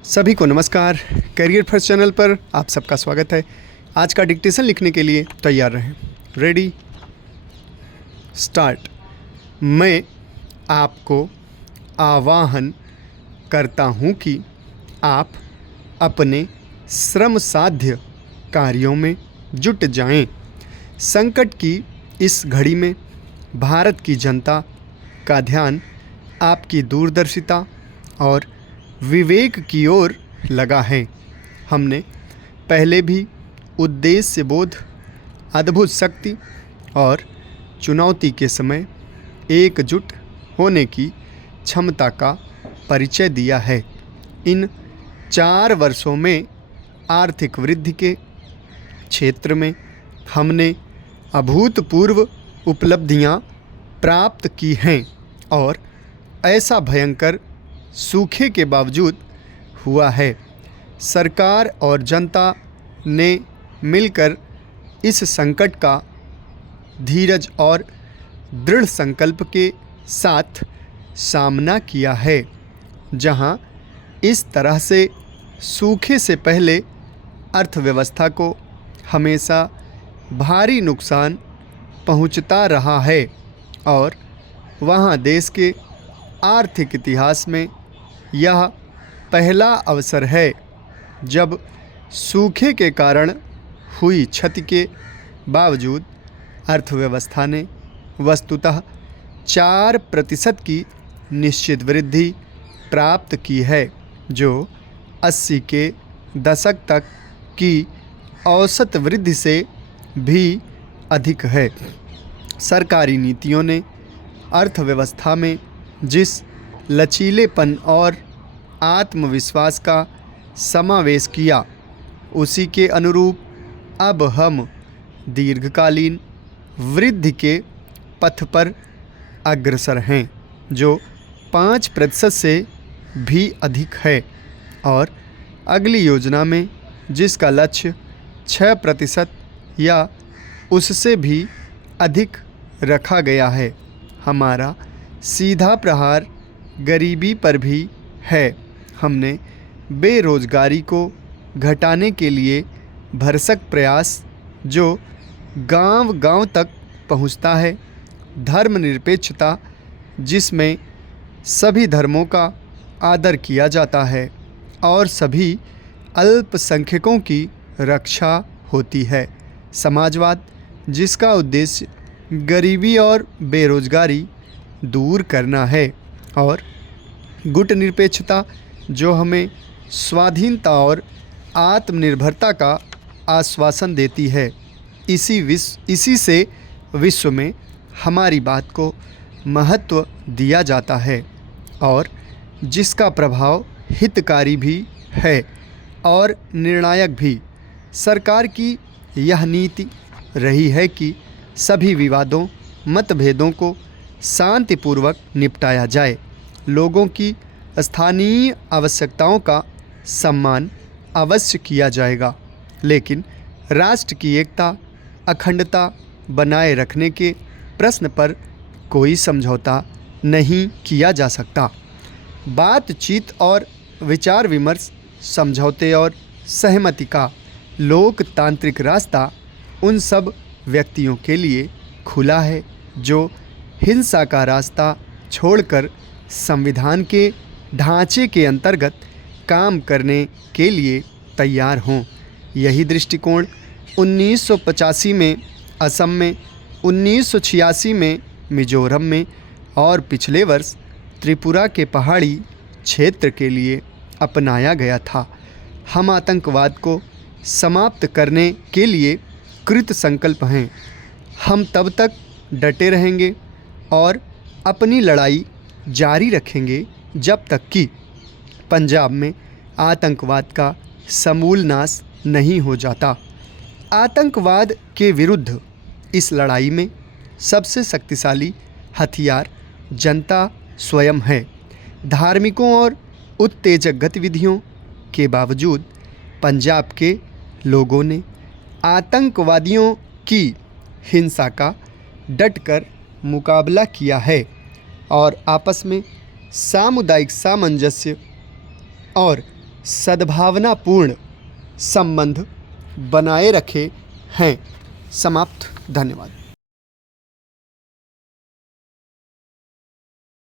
सभी को नमस्कार। करियर फर्स्ट चैनल पर आप सबका स्वागत है। आज का डिक्टेशन लिखने के लिए तैयार रहें। Ready start. मैं आपको आह्वान करता हूँ कि आप अपने श्रम साध्य कार्यों में जुट जाएं। संकट की इस घड़ी में भारत की जनता का ध्यान आपकी दूरदर्शिता और विवेक की ओर लगा है। हमने पहले भी उद्देश्य बोध, अद्भुत शक्ति और चुनौती के समय एकजुट होने की क्षमता का परिचय दिया है। इन 4 वर्षों में आर्थिक वृद्धि के क्षेत्र में हमने अभूतपूर्व उपलब्धियां प्राप्त की हैं और ऐसा भयंकर सूखे के बावजूद हुआ है। सरकार और जनता ने मिलकर इस संकट का धीरज और दृढ़ संकल्प के साथ सामना किया है। जहां इस तरह से सूखे से पहले अर्थव्यवस्था को हमेशा भारी नुकसान पहुंचता रहा है और वहां देश के आर्थिक इतिहास में यह पहला अवसर है जब सूखे के कारण हुई क्षति के बावजूद अर्थव्यवस्था ने वस्तुतः 4% की निश्चित वृद्धि प्राप्त की है, जो 80 के दशक तक की औसत वृद्धि से भी अधिक है। सरकारी नीतियों ने अर्थव्यवस्था में जिस लचीलेपन और आत्मविश्वास का समावेश किया, उसी के अनुरूप अब हम दीर्घकालीन वृद्धि के पथ पर अग्रसर हैं, जो 5% से भी अधिक है और अगली योजना में जिसका लक्ष्य 6% या उससे भी अधिक रखा गया है। हमारा सीधा प्रहार गरीबी पर भी है। हमने बेरोजगारी को घटाने के लिए भरसक प्रयास जो गांव-गांव तक पहुंचता है, धर्मनिरपेक्षता जिसमें सभी धर्मों का आदर किया जाता है और सभी अल्पसंख्यकों की रक्षा होती है, समाजवाद जिसका उद्देश्य गरीबी और बेरोजगारी दूर करना है, और गुटनिरपेक्षता जो हमें स्वाधीनता और आत्मनिर्भरता का आश्वासन देती है। इसी से विश्व में हमारी बात को महत्व दिया जाता है और जिसका प्रभाव हितकारी भी है और निर्णायक भी। सरकार की यह नीति रही है कि सभी विवादों, मतभेदों को शांतिपूर्वक निपटाया जाए। लोगों की स्थानीय आवश्यकताओं का सम्मान अवश्य किया जाएगा, लेकिन राष्ट्र की एकता, अखंडता बनाए रखने के प्रश्न पर कोई समझौता नहीं किया जा सकता। बातचीत और विचार विमर्श, समझौते और सहमति का लोकतांत्रिक रास्ता उन सब व्यक्तियों के लिए खुला है जो हिंसा का रास्ता छोड़कर संविधान के ढांचे के अंतर्गत काम करने के लिए तैयार हों। यही दृष्टिकोण 1985 में असम में, 1986 में मिजोरम में और पिछले वर्ष त्रिपुरा के पहाड़ी क्षेत्र के लिए अपनाया गया था। हम आतंकवाद को समाप्त करने के लिए कृत संकल्प हैं। हम तब तक डटे रहेंगे और अपनी लड़ाई जारी रखेंगे जब तक कि पंजाब में आतंकवाद का समूल नाश नहीं हो जाता। आतंकवाद के विरुद्ध इस लड़ाई में सबसे शक्तिशाली हथियार जनता स्वयं है। धार्मिकों और उत्तेजक गतिविधियों के बावजूद पंजाब के लोगों ने आतंकवादियों की हिंसा का डटकर मुकाबला किया है और आपस में सामुदायिक सामंजस्य और सद्भावनापूर्ण संबंध बनाए रखे हैं। समाप्त। धन्यवाद।